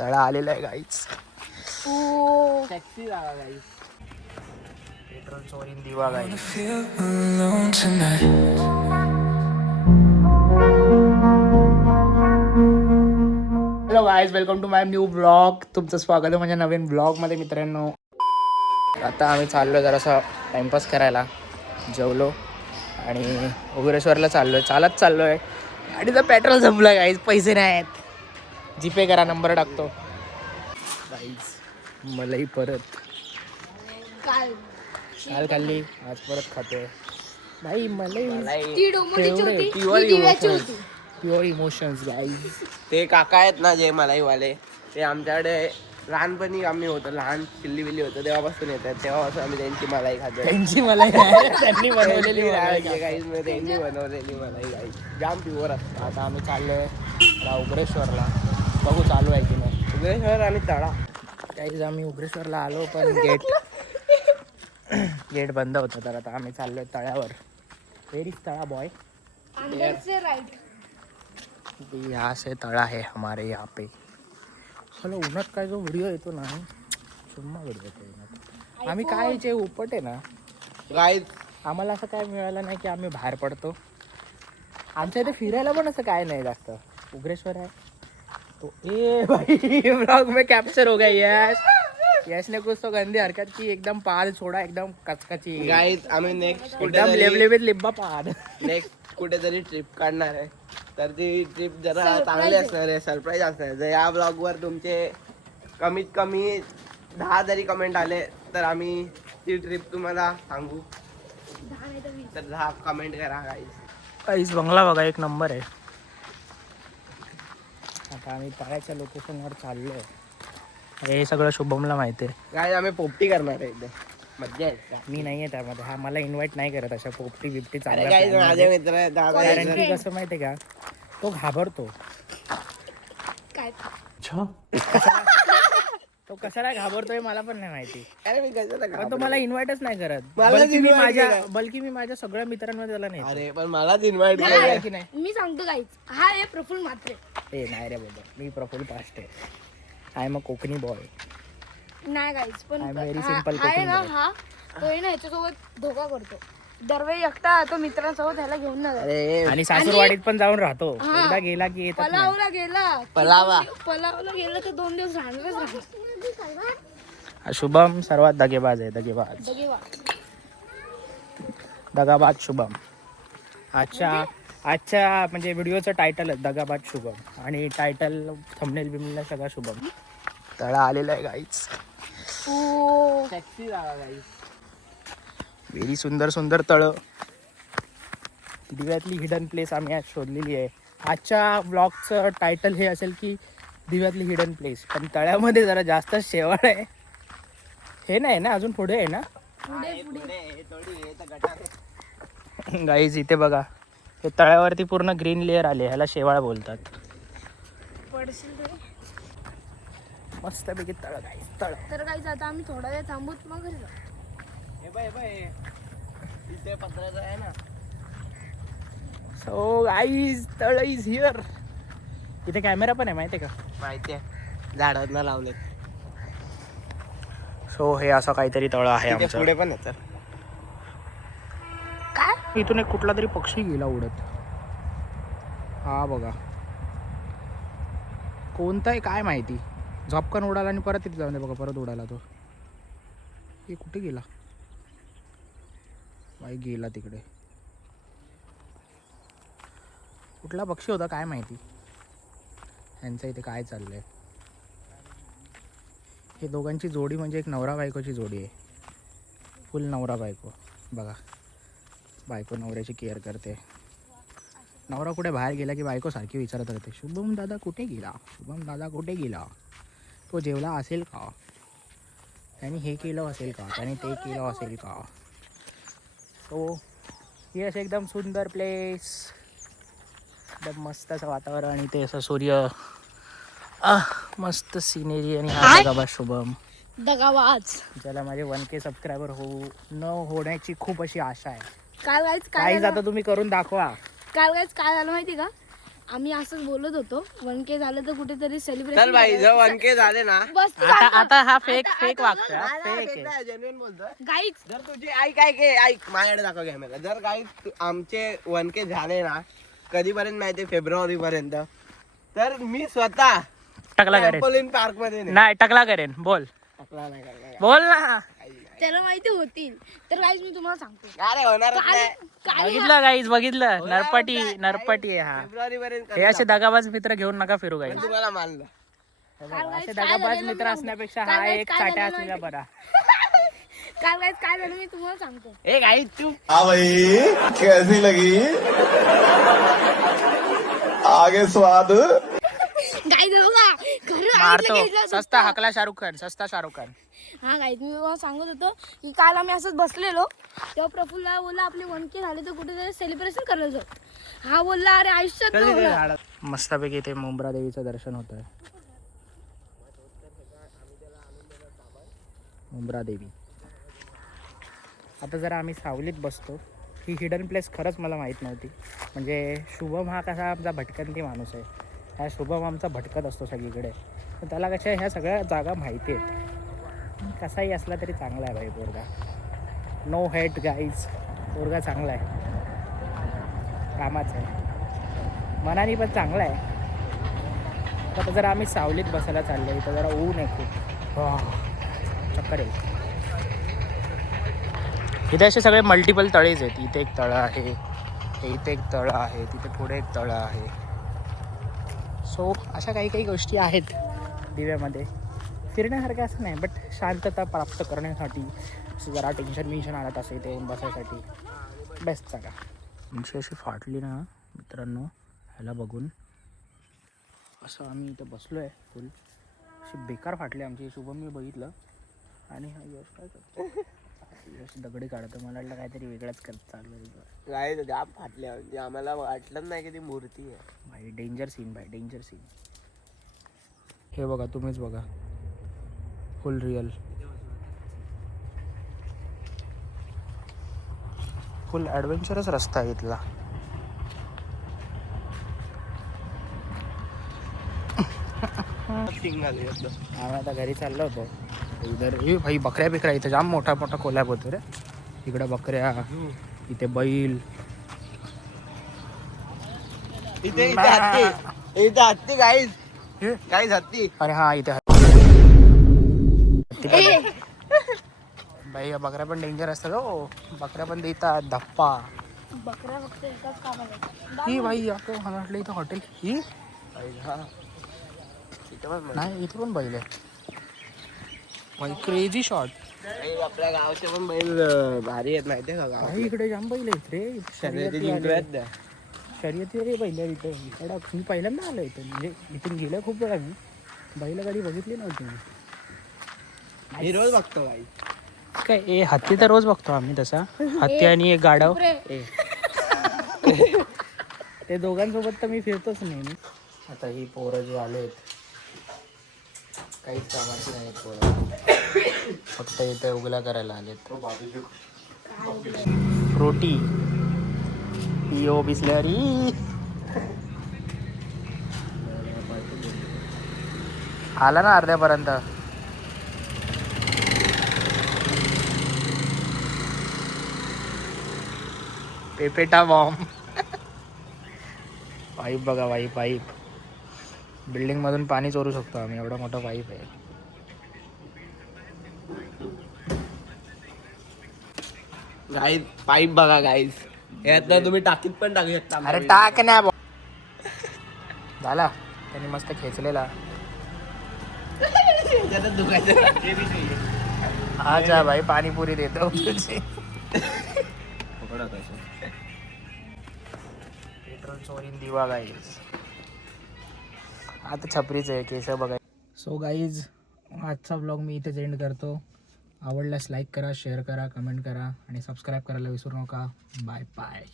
तळा आलेला आहे गाईच. टॅक्सी जागा गाईस. पेट्रोल चोरीन दिवा गाई. Hello guys, welcome to my new blog. तुमचं स्वागत आहे माझ्या नवीन ब्लॉगमध्ये मित्रांनो. आता आम्ही चाललो जरासा टाइमपास करायला. जेवलो आणि उगरेश्वरला चाललोय. चाललो आहे. गाडीचं पेट्रोल संपलं गाईज, पैसे नाही आहेत. जीपे करा, नंबर टाकतो गाईज. मलाही परत काल खाल्ली, आज परत खातोय भाई. मलाई प्युअर इमोशन्स गाईज. ते काका आहेत ना जे मलाईवाले, ते आमच्याकडे लहानपणी आम्ही होतो, लहान चिल्ली बिल्ली होतो तेव्हापासून येतात. तेव्हापासून आम्ही त्यांची मलाई खातो. त्यांची मलाई त्यांनी बनवलेली गाईज, त्यांनी बनवलेली मलाई गाईज जाम प्युअर असतं. आता आम्ही चाललोय उगरेश्वरला. बघू चालू आहे की नाही. उगरेश्वर आणि तळा गाईज आम्ही उगरेश्वरला आलो पण गेट बंद होतं, तर आता आम्ही चाललोय तळ्यावर. वेर इज तळा बॉय? यहाँ से तळा है हमारे यहाँ पे. चलो उन्हात काय जो व्हिडिओ येतो ना, सुम्मा व्हिडिओ येतो उन्हात. आम्ही काय जे उपट आहे ना गाईज, आम्हाला असं काय मिळालं नाही की आम्ही बाहेर पडतो. आमच्या इथे फिरायला पण असं काय नाही जास्त. उगरेश्वर आहे तो ए भाई, ब्लॉग में कैप्चर हो गया. यश ने कुछ तो गंदी हरकत की, एकदम पाद छोड़ा, एकदम कचकची. गाईज आम्ही नेक्स्ट एकदम लेबलेबीत लिब्बा पाद. नेक्स्ट कुठेतरी ट्रिप काढणार आहे, तर ती ट्रिप जरा चांगली असणार आहे, सरप्राईज असणार आहे. जर या ब्लॉगवर तुमचे कमीत कमी 10 जरी कमेंट आले तर आम्ही ती ट्रिप तुम्हाला सांगू. तर 10 कमेंट करा गाईज. बंगला बघा, एक नंबर आहे. आता आम्ही तळ्याच्या लोकेशनवर चाललोय. हे सगळं शुभमला माहिती आहे. गाईज आम्ही पोपटी करणार आहे एकदम मज्जा आहे. मी नाहीये त्यामध्ये. हा मला इन्व्हाइट नाही करत अशा पोपटी बिपटी चालल्या. गाईज माझे मित्र आहेत, दादा कारण की कसं माहितीये का, तो घाबरतो. तो कशाला घाबरतोय मला पण नाही माहिती. अरे मी कशाला पण तो मला इन्व्हाइटच नाही करत. मलाच बल्कि मी माझ्या सगळ्या मित्रांमध्ये त्याला नाही. अरे पण मलाच इन्व्हाइट आहे की नाही? मी सांगतो गाईच, हा आहे प्रफुल्ल म्हात्रे. ए नाही रे बाबा, मी Praful Pashte. I am a Konkani boy. नाही गाईच, पण I am very हा simple आहे ना, cooking हा तो आहे ना ह्याच्यासोबत धोका करतो. दरवेळी एकटा तो मित्रांसोबत ह्याला घेऊन ना जातो. अरे आणि सासूरवाडीत पण जाऊन राहतो. हा. एकदा गेला की येतात नाही. पलावला गेला पलावला गेला तर 2 दिवस राहणारच राहणार. शुभम सर्वात दगेबाज आहे. दगाबाज शुभम. आजच्या म्हणजे व्हिडिओचं टायटल आहे दगाबाज शुभम, आणि टायटल थंबनेल बिमनेल सगळा शुभम. तळा आलेला आहे गाईच. टॅक्सी जागा गाईज. व्हेरी सुंदर तळं. दिव्यातली हिडन प्लेस आम्ही आज शोधलेली आहे. आजच्या ब्लॉगचं टायटल हे असेल की दिव्यातली हिडन प्लेस, पण तळ्यामध्ये जरा जास्त शेवाळ आहे. हे नाही ना, अजून पुढे आहे ना गाईज. इथे बघा, हे तळ्यावरती पूर्ण ग्रीन लेअर आले, ह्याला शेवाळ बोलतात. मस्त पैकी तळ गाईज, तळ. तर गाईच आता आम्ही थोडा वेळ थांबूत मग घरी जाऊ. इथे पत्राचं आहे ना. सो गाईज, तळ इज हिअर. इथे कॅमेरा पण आहे माहिती आहे का? माहिती आहे, झाडांना लावलेत. सो हे असं काहीतरी तळ आहे तिथे आमचं. पुढे पण आहे. तर काय इथून एक कुठला तरी पक्षी गेला उडत. हा बघा, कोणता आहे काय माहिती. झपकन उडाला आणि परत तिथे जाऊन दे बघा, परत उडाला तो. हे कुठे गेला बाई? गेला तिकडे. कुठला पक्षी होता काय माहिती. यांचं इथे काय चाललंय. हे दोघांची जोडी म्हणजे एक नवरा बायकोची जोडी आहे. फुल नवरा बायको. बघा, बायको नवऱ्याची केअर करते. नवरा कुठे बाहेर गेला की बायको सारखी विचारत राहते, शुभम दादा कुठे गेला, शुभम दादा कुठे गेला, तो जेवला असेल का, त्याने हे केलं असेल का, त्याने ते केलं असेल का. सो हे असं एकदम सुंदर प्लेस, एकदम मस्त असं वातावरण. आणि ते असं सूर्य, मस्त सिनेरी. आणि हा दगाबाज शुभम, दगाबाज, ज्याला माझे 1K सबस्क्रायबर होण्याची खूप अशी आशा आहे. काल गाईच काहीच आता तुम्ही करून दाखवा. काल गाईच काय झालं माहिती का, आम्ही असंच बोलत होतो 1K झालं तर कुठेतरी चल सेलिब्रेशन भाई जर 1K झाले ना बस आता हा फेक वागतोय हा फेक आहे. जेन्युइन बोलतोय गाईच जर तुझी ऐक ऐक माझ्याकडे दाखव कॅमेरा जर काही आमचे 1K झाले ना कधीपर्यंत माहिती फेब्रुवारी पर्यंत तर मी स्वतः टकला करेन ट्रॅम्पोलिन पार्क मध्ये नाही टकला करेन बोल टाकला नाही करणार. बोल ना. त्याला माहिती होतील तर गाईज मी तुम्हाला सांगतो अरे होणारच काल नाही काल बघितलं गाईज बघितलं नरपटी आहे हा. फेब्रुवारी पर्यंत हे असे दगाबाज मित्र घेऊन नका फिरू गाईज. तुम्हाला मानलं असे दगाबाज मित्र असण्यापेक्षा हा एक काट्या असलेला बरा. काल गाईज काय झालं मी तुम्हाला सांगतो ए गाई तू हाँ भाई कैसी लगी आगे स्वाद गाईज बघा खरं मारतो ऐकलं की सस्ता हकला शाहरुख खान सस्ता शाहरुख खान. हा गाईज मी तुम्हाला सांगत होतो की काल आम्ही असंच बसलेलो तेव्हा प्रफुल्ला बोलला आपले 1K झाले तर कुठेतरी सेलिब्रेशन करायला जाऊ हा बोलला अरे आयुष्यात नाही होणार. मस्तपैकी इथे मुंब्रा देवीचं दर्शन होत आहे. मुंब्रा देवी. आता जरा आम्ही सावलीत बसतो. ही हिडन प्लेस खरंच मला माहीत नव्हती. म्हणजे शुभम हा कसा आमचा भटकंती माणूस आहे. ह्या शुभम आमचा भटकत असतो सगळीकडे. तर त्याला कशा ह्या सगळ्या जागा माहिती आहेत. कसाही असला तरी चांगला आहे भाई पोरगा. No hate guys. पोरगा चांगला आहे. कामाचं आहे. मनाने पण चांगला आहे. आता जरा आम्ही सावलीत बसायला चाललो. इथं जरा ऊन आहे खूप. चक्कर येईल. इथे असे सगळे मल्टिपल तळेच आहेत. इथे एक तळं आहे, इथे एक तळं आहे, तिथे पुढे एक तळं आहे. सो अशा काही काही गोष्टी आहेत दिव्यामध्ये. फिरण्यासारखं असं नाही बट शांतता प्राप्त करण्यासाठी असं जरा टेन्शन आलं असं इथे येऊन बसायसाठी बेस्ट जागा. आमची अशी फाटली ना मित्रांनो ह्याला बघून असं आम्ही इथं बसलो आहे. फुल अशी बेकार फाटली आमची. शुभम मी बघितलं आणि हा यश काय करतो यश दगडी काढतो. मला वाटलं काहीतरी वेगळंच करत चालू आहे. गाई जाम फाटल्या म्हणजे आम्हाला वाटलं नाही की ती मूर्ती आहे. भाई डेंजर सीन भाई डेंजर सीन. हे बघा तुम्हीच बघा फुल रिअल फुल ॲडव्हेंचरस रस्ता आहे इथला. आम्ही आता घरी चाललो होतो. इधर हे भाई बकऱ्या बिकऱ्या इथं जाम मोठा कोल्हाप होतो रे. इकडं बकऱ्या इथे बैल. इथे हत्ती गाईज हत्ती. अरे हा इथे भाई बकऱ्या पण डेंजर असतात हो. बकऱ्या पण देतात धप्पा. बकऱ्या फक्त एकाच कामाला ही भाई मला वाटलं इथं हॉटेल ही नाही इथे पण बैल आहे. भाई क्रेझी शॉट. आपल्या गावचे पण बैल भारी आहेत माहितीये का भाई इकडे जाम बैल आहेत रे. शर्यती रे बैल इथे. मी पहिल्यांदा आलो इथे. म्हणजे इथून गेलं खूप वेळा मी. बैल गाडी बघितली नव्हती मी. मी रोज बघतो गाई. काय ए हत्ती तर रोज बघतो आम्ही तसा. हत्ती आणि एक गाढव. ते दोघांसोबत तर मी फिरतोच नेहमी. आता ही पोरं जी आलेत काहीच कामाची नाहीत पोरं. फक्त इथे उगला करायला आलेत. फ्रुटी पिओ बिस्लरी आला ना अर्ध्यापर्यंत. पेपेटा बॉम्ब. पाईप बघा पाईप. बिल्डिंग मधून पाणी चोरू शकतो आम्ही. एवढा मोठा पाईप आहे. गाईज पाईप बघा गाईज. यात तुम्ही टाकीत पण टाकू शकता. अरे टाक ना झाला त्यांनी मस्त खेचलेला. हा जा भाई पाणीपुरी देतो. पेट्रोल चोरीन दिवा गाईज. आता छपरीच आहे केस बघा. सो गाईज आजचा ब्लॉग मी इथेच एंड करतो. आवडल्यास लाईक करा, शेअर करा, कमेंट करा आणि सबस्क्राईब करायला विसरू नका. Bye bye.